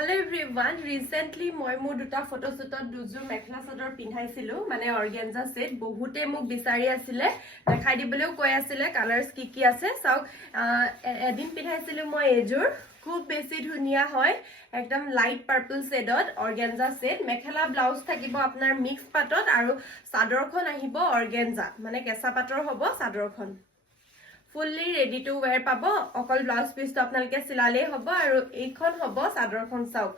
Hello everyone, recently মই মোৰ দুটা ফটোশুটত দুজোৰ মেখেলা চাদৰ পিন্ধাইছিলো মানে অৰ্গানজা সেট বহুতে মোক বিচাৰি আছিল দেখাই দিবলৈও কৈ আছিল কালাৰস কি আছে চাওক এদিন পিন্ধাইছিলো মই এজোৰ খুব বেছি ধুনিয়া হয় একদম লাইট পাৰ্পল শেডত অৰ্গানজা সেট মেখেলা ব্লাউজ থাকিব আপোনাৰ মিক্স পাটত আৰু চাদৰখন আহিব অৰ্গানজা মানে কেঁচা পাটৰ হ'ব চাদৰখন fully ready to wear pabo okol blouse piece to apnalke silale hobo aru eikhon hobo sador khon sauk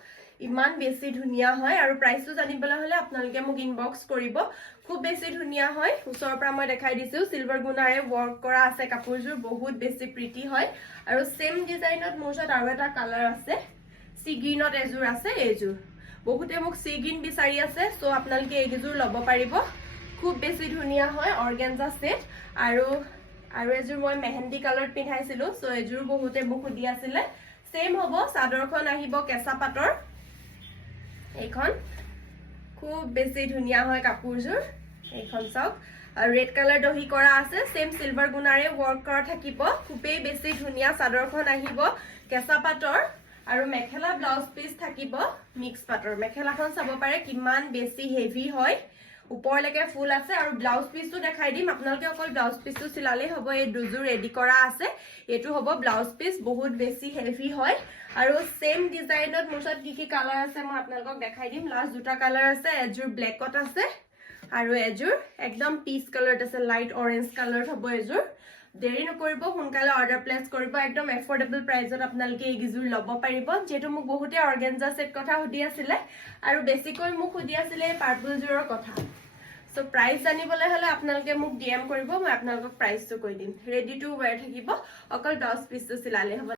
iman besi dhuniya hoy aru price to janibala hole apnalke muk inbox koribo khub besi dhuniya hoy usor pra moi dekhai disu silver gunare work kora ase kapurjur bahut besi pretty hoy aru same design ot mor sat aru eta color ase sea green ot ejur ase ejur bahute muk sea green bisari ase so apnalke ejur lobo paribo khub besi dhuniya hoy organza set আৰু Azure মই mehndi colour পিন্ধাইছিলো so Azure বহুতে মোক দি আছিল same হ'ব চাদৰখন আহিব কেঁচা পাটৰ এইখন খুব বেছি ধুনিয়া হয় কাপোৰজুৰ এইখন চাওক ৰেড কালাৰ দহি কৰা আছে সেম সিলভাৰ গুণাৰে ওয়াৰ্ক কৰা থাকিব খুবেই বেছি ধুনিয়া চাদৰখন আহিব কেঁচা পাটৰ আৰু মেখেলা ব্লাউজ পিস থাকিব মিক্স পাটৰ মেখেলাখন চাব পাৰে কিমান বেছি হেভি হয় উপৰলৈকে ফুল আছে আৰু ব্লাউজ পিসটো দেখাই দিম আপোনালোকে অকল ব্লাউজ পিসটো সিলালে হ'ব এই দুজোৰ ৰেডি কৰা আছে এটো হ'ব ব্লাউজ পিস বহুত বেছি হেভি হয় আৰু সেম ডিজাইনত মোৰছত কি কালাৰ আছে মই আপোনালোকক দেখাই দিম লাষ্ট দুটা কালাৰ আছে এজুৰ ব্ল্যাকত আছে আৰু এজুৰ একদম পিচ কালাৰত আছে লাইট অৰেঞ্জ কালাৰত হ'ব এজুৰ দেৰি নকৰিব সোনকালে অৰ্ডাৰ প্লেস কৰিব একদম এফৰ্ডেবল প্ৰাইসত আপোনালোকে এই গিজুৰ লব পাৰিব যেটো মোক বহুতে অৰ্গানজা সেট কথা সুধি আছিল আৰু বেছিকৈ মোক সুধি আছিল পাৰ্পল জুৰৰ কথা সো প্ৰাইস জানিবলৈ হলে আপোনালোকে মোক ডিএম কৰিব মই আপোনালোকক প্ৰাইসটো কৈ দিম ৰেডি টু ওয়্যাৰ থাকিব অকল 10 পিসটো সিলালে হ'ব